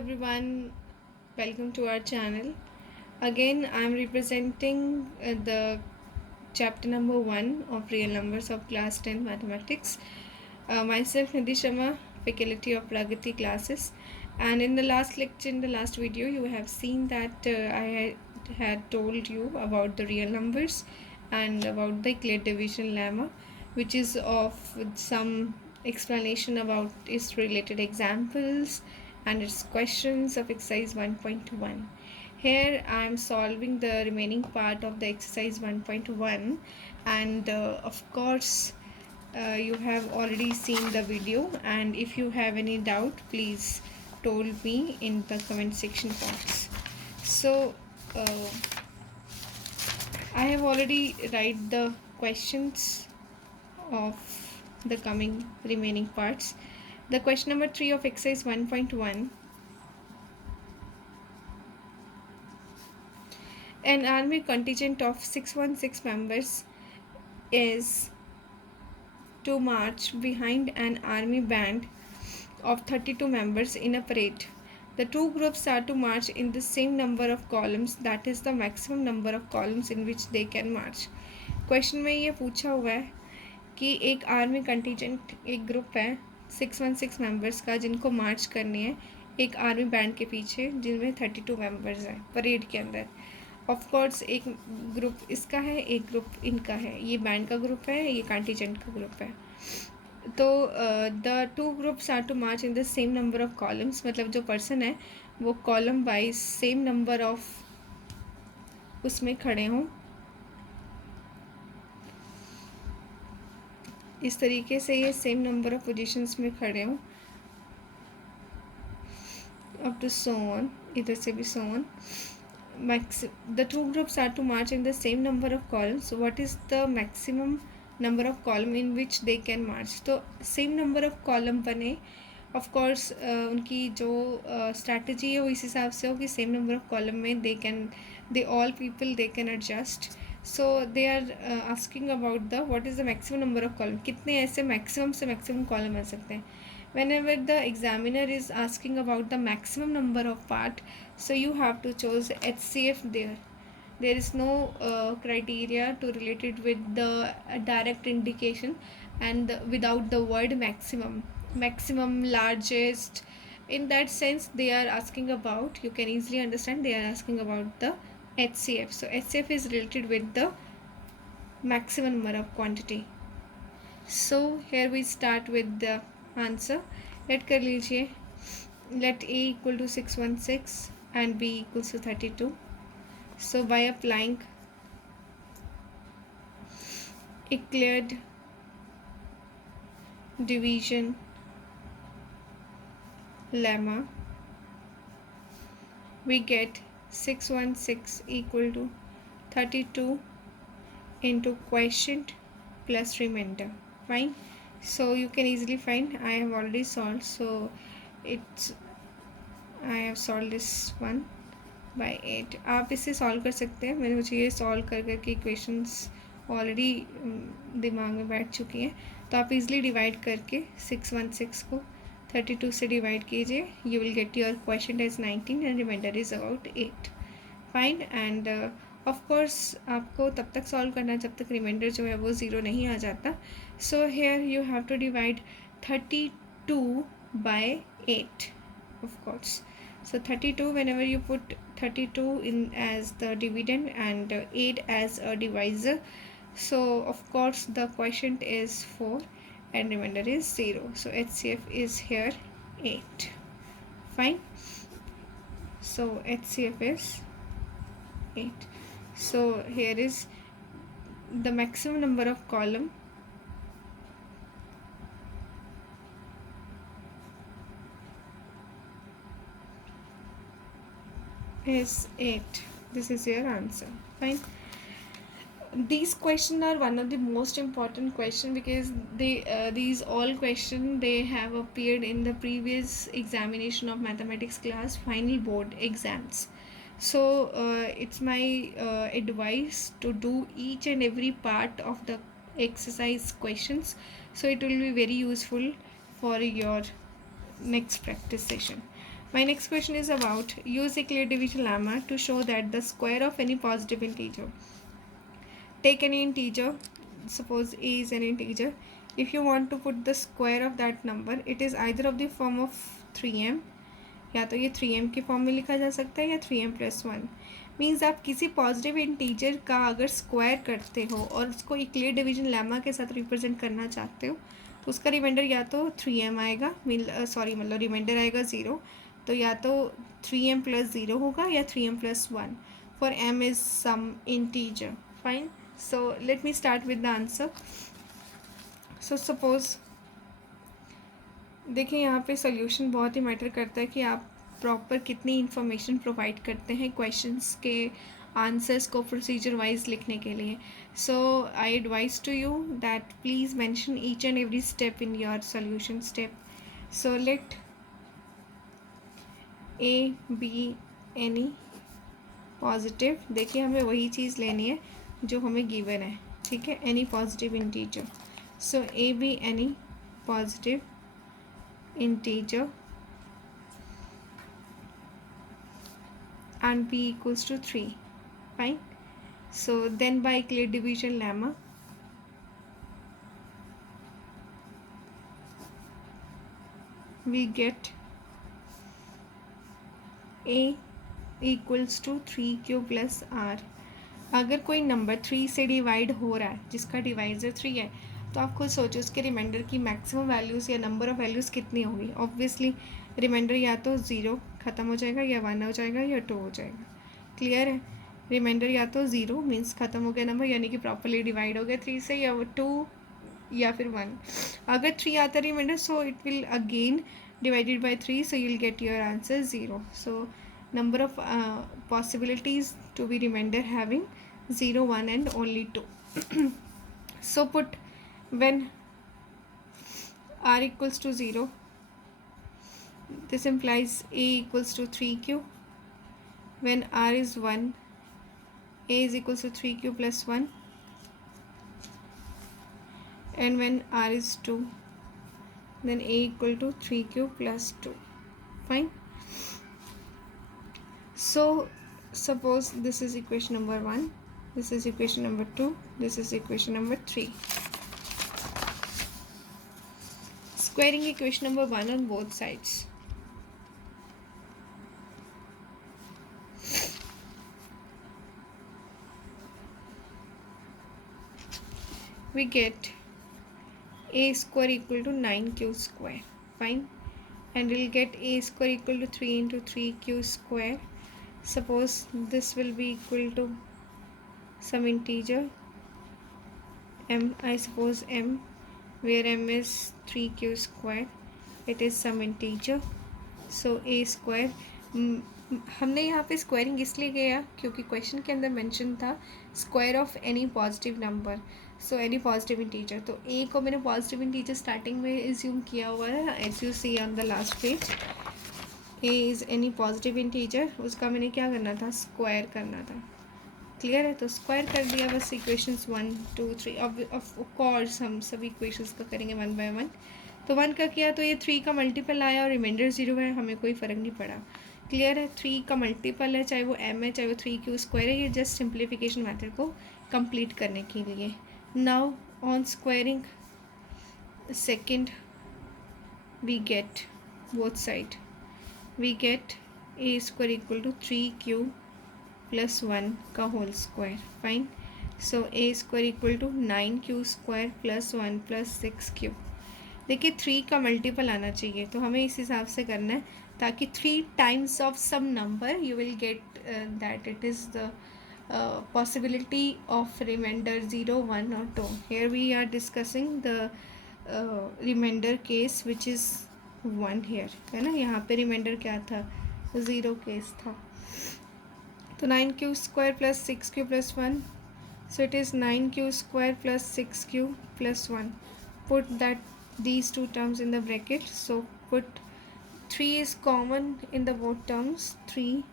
everyone, welcome to our channel. Again, I am representing the chapter number 1 of real numbers of class 10 mathematics. Myself Nidhi Sharma, faculty of Pragati classes. And in the last lecture, in the last video, you have seen that I had told you about the real numbers and about the Euclid division lemma, which is of some explanation about its related examples and its questions of exercise 1.1. Here I am solving the remaining part of the exercise 1.1, and of course you have already seen the video, and if you have any doubt, please told me in the comment section box. So I have already write the questions of the coming remaining parts. The question number 3 of exercise 1.1. An army contingent of 616 members is to march behind an army band of 32 members in a parade. The two groups are to march in the same number of columns, that is the maximum number of columns in which they can march. Question में ये पूछा हुआ है कि एक army contingent एक group है 616 members का जिनको मार्च करनी है एक आर्मी बैंड के पीछे जिनमें 32 मेंबर्स हैं परेड के अंदर. ऑफ कोर्स एक ग्रुप इसका है, एक ग्रुप इनका है. ये बैंड का ग्रुप है, ये कंटीजेंट का ग्रुप है. तो the two groups are to march in the same number of columns, मतलब जो पर्सन है वो column wise same number of उसमें खड़े हों. इस तरीके से ये सेम नंबर ऑफ पोजीशंस में खड़े हों अप टू सो ऑन, इधर से भी so on. The two groups are to march in the same number of columns. So what is the maximum number of column in which they can march? तो same number of column बने. Of course उनकी जो strategy है वो इस हिसाब से हो कि same number of column में they all people they can adjust. So they are asking about the what is the maximum number of column. कितने ऐसे maximum से maximum column आ सकते हैं. Whenever the examiner is asking about the maximum number of part, so you have to choose HCF there. There is no criteria to relate it with the direct indication and without the word maximum largest. In that sense they are asking about, you can easily understand they are asking about the HCF. So HCF is related with the maximum number of quantity. So here we start with the answer. Let कर लीजिए. Let a equal to 616 and b equals to 32. So by applying Euclid division lemma, we get 616 equal to 32 into quotient plus remainder. Fine. So you can easily find. I have already solved, so I have solved this one by 8. आप इसे solve कर सकते हैं. मुझे ये solve कर करके equations already दिमाग में बैठ चुकी हैं. तो आप इजीली डिवाइड करके 616 को 32 से डिवाइड कीजिए. You will get your question as 19 and remainder is about 8. Fine. And of course आपको तब तक सॉल्व करना जब तक रिमाइंडर जो है वो ज़ीरो नहीं आ जाता. So here you have to divide 32 by 8 of course. So 32, whenever you put 32 in as the dividend and 8 as a divisor, so of course the quotient is 4 and remainder is 0. So HCF is here 8. Fine. So HCF is 8. So here is the maximum number of column is 8. This is your answer. Fine. These questions are one of the most important question because these all question they have appeared in the previous examination of mathematics class final board exams. So it's my advice to do each and every part of the exercise questions, so it will be very useful for your next practice session. My next question is about use a clear division lemma to show that the square of any positive integer. Take any integer, suppose a is an integer. If you want to put the square of that number, it is either of the form of 3m, या तो ये 3m के form में लिखा जा सकता है या 3m + 1. मीन्स आप किसी पॉजिटिव इंटीजर का अगर स्क्वायर करते हो और उसको एक क्लियर डिवीजन लेमा के साथ रिप्रेजेंट करना चाहते हो तो उसका रिमाइंडर या तो 3m आएगा, मतलब रिमाइंडर आएगा 0. तो या तो 3m + 0 होगा या 3m + 1 for m is some integer. Fine. So let me start with the answer. So suppose देखिए यहाँ पे सोल्यूशन बहुत ही मैटर करता है कि आप प्रॉपर कितनी इन्फॉर्मेशन प्रोवाइड करते हैं क्वेश्चंस के आंसर्स को प्रोसीजर वाइज लिखने के लिए. So I advise to you that please mention each and every step in your solution step. So let A B any positive. देखिए हमें वही चीज़ लेनी है जो हमें गिवन है. ठीक है, any positive integer. So A B any positive integer and b equals to 3. Fine. So then by clear division lemma, we get a equals to 3q plus r. अगर कोई नंबर 3 से डिवाइड हो रहा है जिसका डिवाइजर 3 है तो आप खुद सोचो उसके रिमाइंडर की मैक्सिमम वैल्यूज़ या नंबर ऑफ़ वैल्यूज़ कितनी होगी. ऑब्वियसली रिमाइंडर या तो 0 ख़त्म हो जाएगा या 1 हो जाएगा या 2 हो जाएगा. क्लियर है. रिमाइंडर या तो 0 मीन्स ख़त्म हो गया नंबर, यानी कि प्रॉपरली डिवाइड हो गया 3 से, या 2 या फिर 1. अगर 3 आता है remainder so it will again divided by 3, so you will get your answer 0. So number of possibilities to be remainder having 0, 1 and only 2. So put when r equals to 0, this implies a equals to 3q. When r is 1, a is equals to 3q plus 1, and when r is 2, then a equal to 3q plus 2. Fine. So suppose this is equation number 1, this is equation number 2, this is equation number 3. Squaring equation number 1 on both sides. We get a square equal to 9q square. Fine. And we'll get a square equal to 3 into 3q square. Suppose this will be equal to some integer m, I suppose m, where m is 3q square. It is some integer. So a square, हमने यहाँ पे squaring इसलिए किया क्योंकि question के अंदर mention था square of any positive number. So any positive integer, तो ए को मैंने पॉजिटिव इंटीजर स्टार्टिंग में एज्यूम किया हुआ है as you see on the last page. A is any positive integer, उसका मैंने क्या करना था, स्क्वायर करना था. क्लियर है. तो स्क्वायर कर दिया बस इक्वेशंस 1 2 3. अब ऑफ कोर्स हम सभी इक्वेशंस का करेंगे 1 बाय 1. तो 1 का किया तो ये 3 का मल्टीपल आया और रिमाइंडर 0 है, हमें कोई फ़र्क नहीं पड़ा. क्लियर है. 3 का मल्टीपल है, चाहे वो m है चाहे वो 3q स्क्वायर है, ये जस्ट सिंप्लीफिकेशन मेथड को कंप्लीट करने के लिए. Now on squaring second we get both side. We get a square equal to 3q plus 1 का whole square. Fine. So a square equal to 9q square plus 1 plus 6q. देखिए 3 का multiple आना चाहिए तो हमें इस हिसाब से करना है ताकि 3 times of some number you will get that it is the possibility of remainder 0 1 or 2. Here we are discussing the remainder case which is 1 here, है ना. यहाँ पे रिमाइंडर क्या था, 0 केस था. तो 9q square plus 6q plus 1, so it is 9q square plus 6q plus 1. Put that these two terms in the bracket. So put 3 is common in the both terms. 3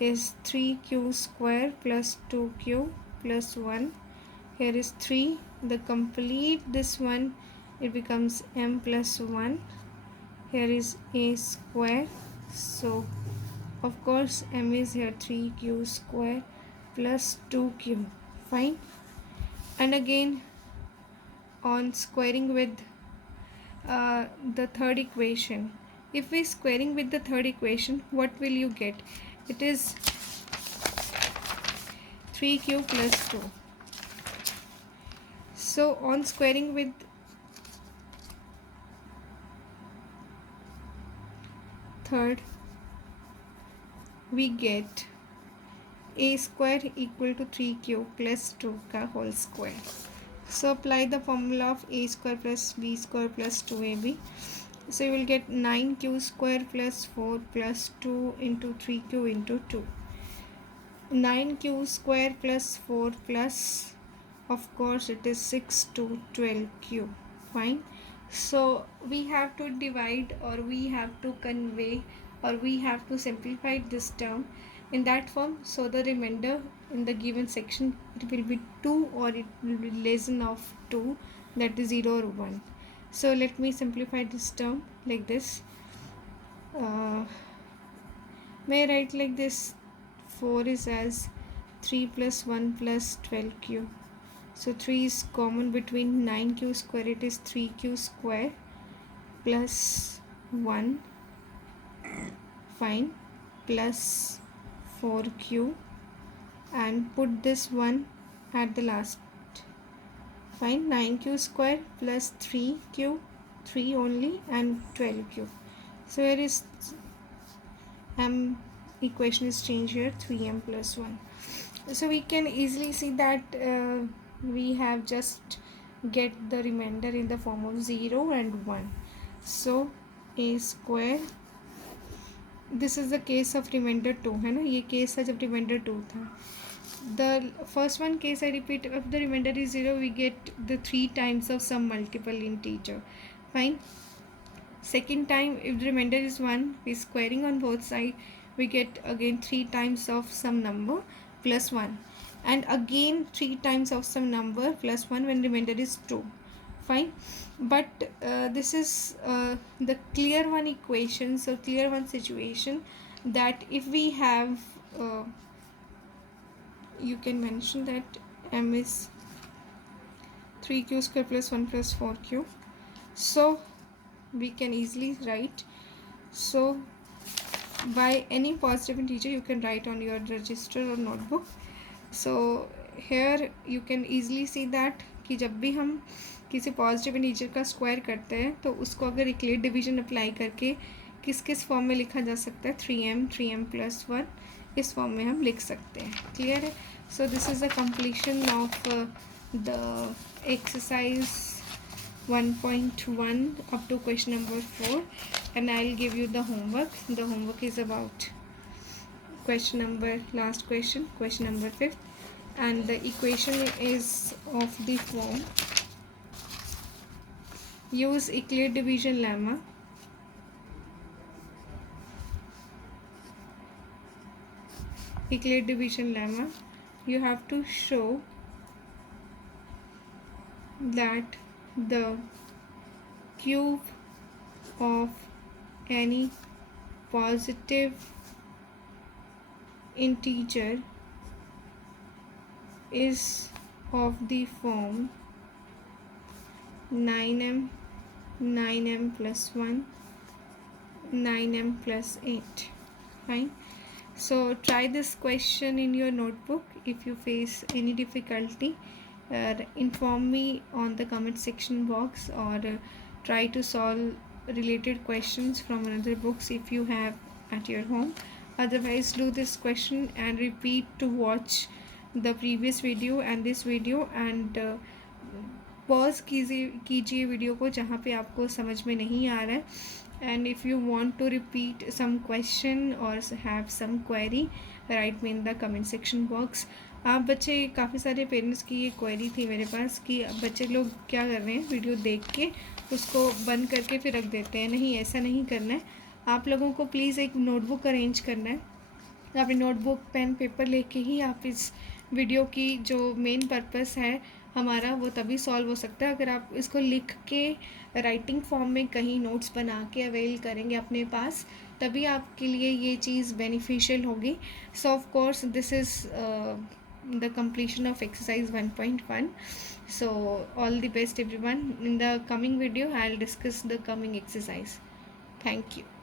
is 3q square plus 2q plus 1. Here is 3. The complete this one, it becomes m plus 1. Here is a square. So of course m is here 3q square plus 2q. Fine. And again on squaring with the third equation, if we squaring with the third equation, what will you get? It is 3q plus 2. So on squaring with third, we get a square equal to 3q plus 2 का whole square. So apply the formula of a square plus b square plus 2ab. So you will get 9q square plus 4 plus 2 into 3q into 2. 9q square plus 4 plus, of course it is 6 to 12q. Fine. So we have to divide, or we have to convey, or we have to simplify this term in that form. So the remainder in the given section, it will be 2 or it will be less than of 2, that is 0 or 1. So let me simplify this term like this. May I write like this? 4 is as 3 plus 1 plus 12q. So 3 is common between 9q square, it is 3q square plus 1, fine, plus 4q, and put this 1 at the last. Fine. 9q square plus 3q, 3 only, and 12q. So here is m equation is changed here, 3m plus 1. So we can easily see that we have just get the remainder in the form of 0 and 1. So a square, this is the case of remainder 2 है ना, ये case है जब remainder 2 था. The first one case I repeat, if the remainder is 0, we get the 3 times of some multiple integer. Fine. Second time, if the remainder is 1, we squaring on both sides, we get again 3 times of some number plus 1, and again 3 times of some number plus 1 when remainder is 2. Fine. But this is the clear one equation, so clear one situation, that if we have you can mention that m is 3q square plus 1 plus 4q. So we can easily write, so by any positive integer you can write on your register or notebook. So here you can easily see that कि जब भी हम किसी positive integer का square करते हैं तो उसको अगर इक्वलेट डिवीजन अप्लाई करके किस किस फॉर्म में लिखा जा सकता है, 3m प्लस 1, इस फॉर्म में हम लिख सकते हैं. क्लियर है? So this is the completion of the exercise 1.1 up to question number 4, and I'll give you the homework. The homework is about question number, last question number 5, and the equation is of the form, use Euclid division lemma. Euclid division lemma, you have to show that the cube of any positive integer is of the form 9m, 9m plus 1, 9m plus 8. Fine. So try this question in your notebook. If you face any difficulty, inform me on the comment section box, or try to solve related questions from another books if you have at your home. Otherwise, do this question and repeat to watch the previous video and this video, and pause कीजिए video को जहाँ पे आपको समझ में नहीं आ रहा है. And if you want to repeat some question or have some query, write me in the comment section box. आप बच्चे, काफ़ी सारे पेरेंट्स की ये क्वेरी थी मेरे पास कि बच्चे लोग क्या कर रहे हैं, वीडियो देख के उसको बंद करके फिर रख देते हैं. नहीं, ऐसा नहीं करना है. आप लोगों को प्लीज़ एक नोटबुक अरेंज करना है. अपनी नोटबुक पेन पेपर लेके ही आप इस वीडियो की जो मेन पर्पस है हमारा, वो तभी सॉल्व हो सकता है अगर आप इसको लिख के राइटिंग फॉर्म में कहीं नोट्स बना के अवेल करेंगे अपने पास. तभी आपके लिए ये चीज़ बेनिफिशियल होगी. सो of course this is the completion of exercise 1.1. So all the best everyone. In the coming video I'll discuss the coming exercise. Thank you.